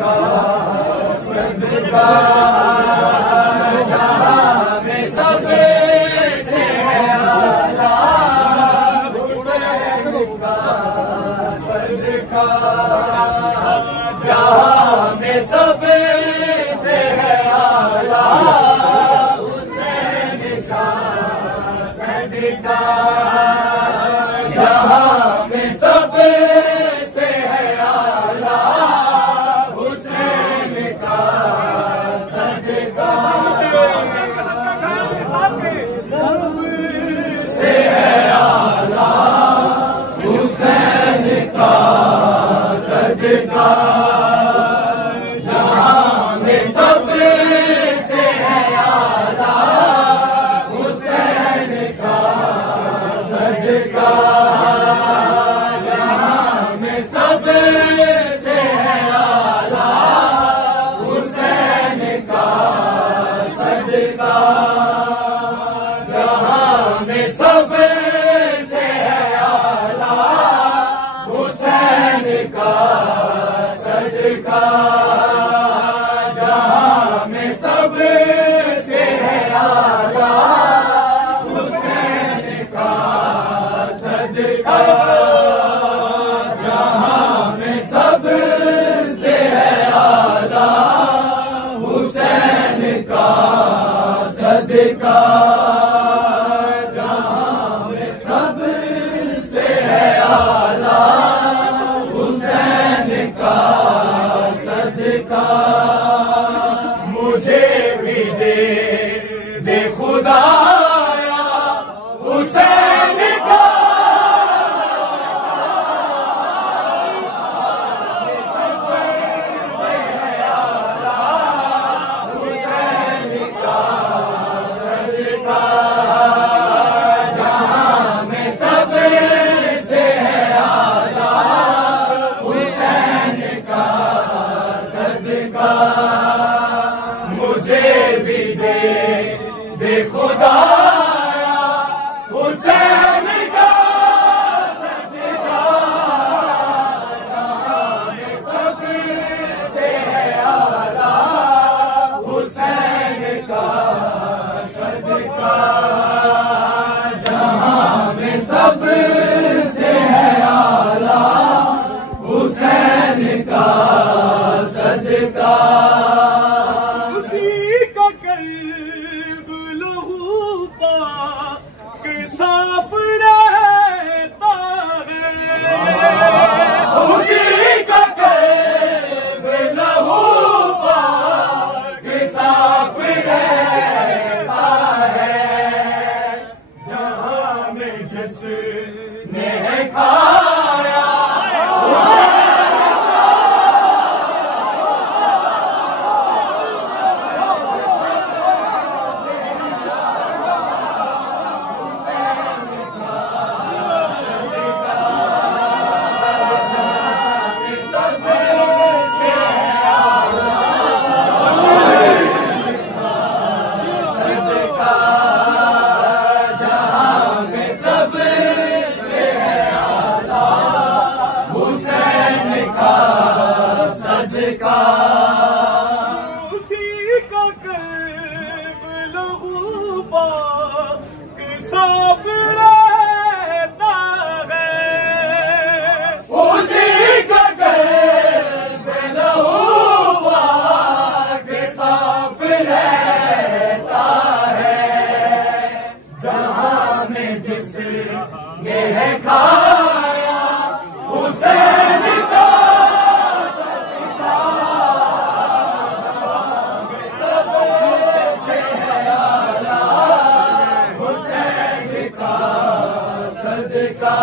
सदका जहां में सबसे है आला हुसैन का सदका जहां में सबसे है आला हुसैन का सदका जहां में सबसे है आला हुसैन का सदका सबसे है आला हुसैन का सदका जहां में सबसे है आला हुसैन का सदका जहां में सबसे है आला हुसैन का सदका जहां में सबसे है आला हुसैन का सदका जहां में सबसे है आला हुसैन का सदका जहां में सबसे है आला हुसैन का सदका जहां में सबसे है आला हुसैन का सदका मुझे भी दे खुदाया हुसैन का सबसे है आला हुसैन का सदका जहां में सबसे है आला हुसैन का सदका मुझे भी दे खुदाया हुसैन का सदका जहां में सबसे है आला हुसैन का सदका जहां में सबसे है आला हुसैन का सदका उसी का कल्ब लहू पाक साफ रहता है उसी का कल्ब लहू पाक साफ रहता है जहां में जिसने खाया उसी का कल्ब लहू पाक साफ रहता है उसी का कल्ब लहू पाक साफ रहता है जहां में जिसने है खाया हुसैन का सदका सबसे है आला हुसैन का सदका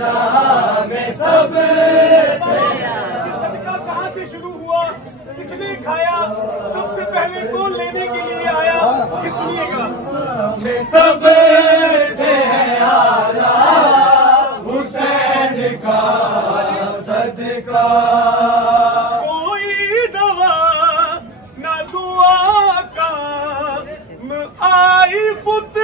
जहां में सबसे सदका कहाँ से शुरू हुआ, किसने खाया, सबसे पहले कौन लेने के लिए आया, ये सुनिएगा। सबसे है आला हुसैन का सदका कोई दवा न दुआ काम आई पुत्र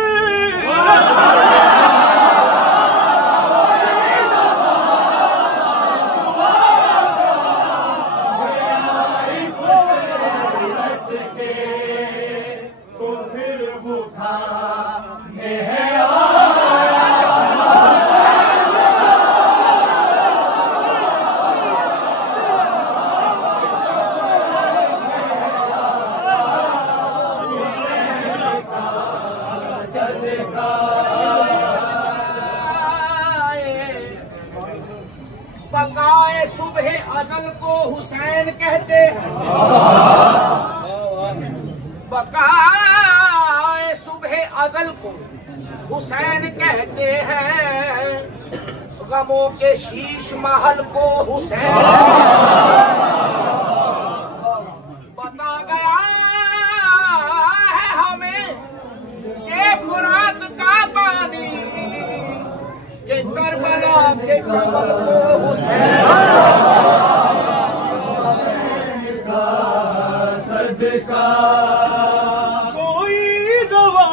को हुसैन कहते हैं, बकाए सुबह अजल को हुसैन कहते हैं, गमों के शीश महल को हुसैन बता गया है हमें के फुरात का पानी, के करबला के कमल को हुसैन का सदका। कोई दवा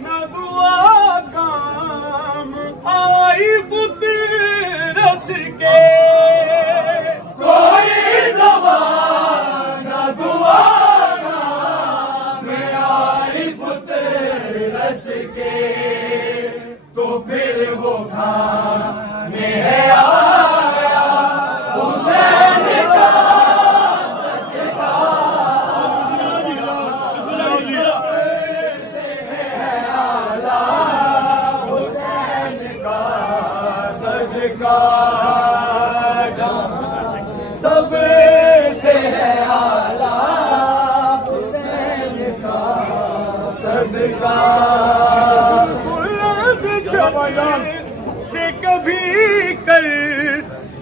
न दुआ काम आई पुत्र रस के, कोई दवा न दुआ काम आई पुत्र रस के, तो फिर वो खाने है आया हुसैन का सदका। हुसैन का सदका, सबसे है आला हुसैन का सदका। से कभी कर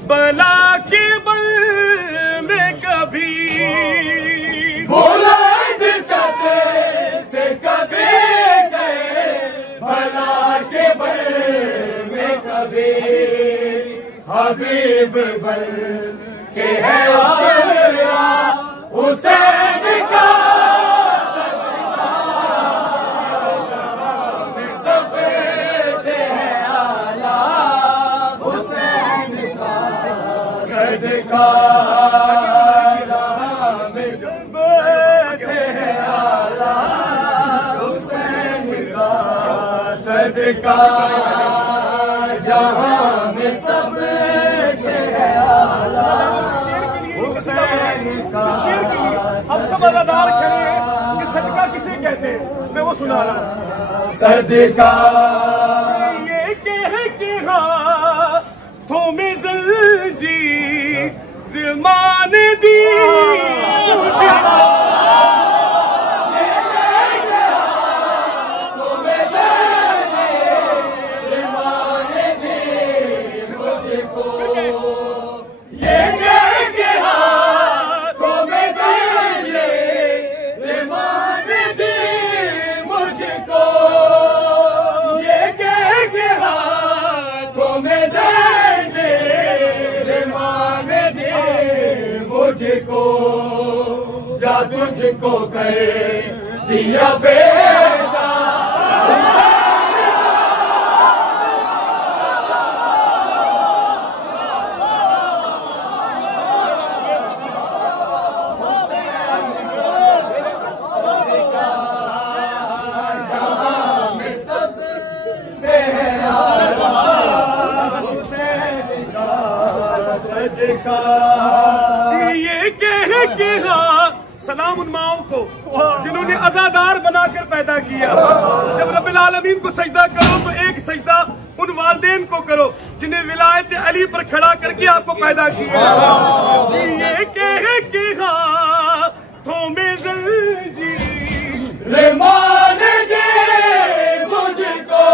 बला के बल में कभी, बुलंद चते से कभी गए भला के बल में कभी, हबीब बल के है आला हुसैन का सदका। सबसे है आला हुसैन का सदका। से है आला हुसैन का सदका, जहां में सबसे है आला हुसैन का। अब सब अदादार खड़े हैं कि सदका किसे कहते हैं, मैं वो सुना रहा हूं। सदका ये कह के हाथों में जंजीर मान दी मुझे, मुझको जा तुझको कर दिया बेटा। जहां में सबसे है आला हुसैन का सदका। ये कह के सलाम उन माओ को जिन्होंने अज़ादार बनाकर पैदा किया। जब रब्बिल आलमीन को सजदा करो तो एक सजदा उन वालिदैन को करो जिन्हें विलायत अली पर खड़ा करके आपको पैदा किया। ये कह के हाथों में जंजीर मान दे मुझको,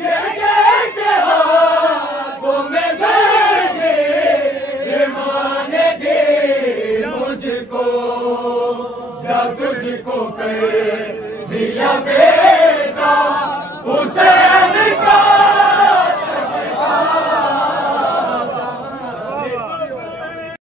ये कह के हाथों में जंजीर मान दे मुझको, जा तुझको कर दिया बेटा हुसैन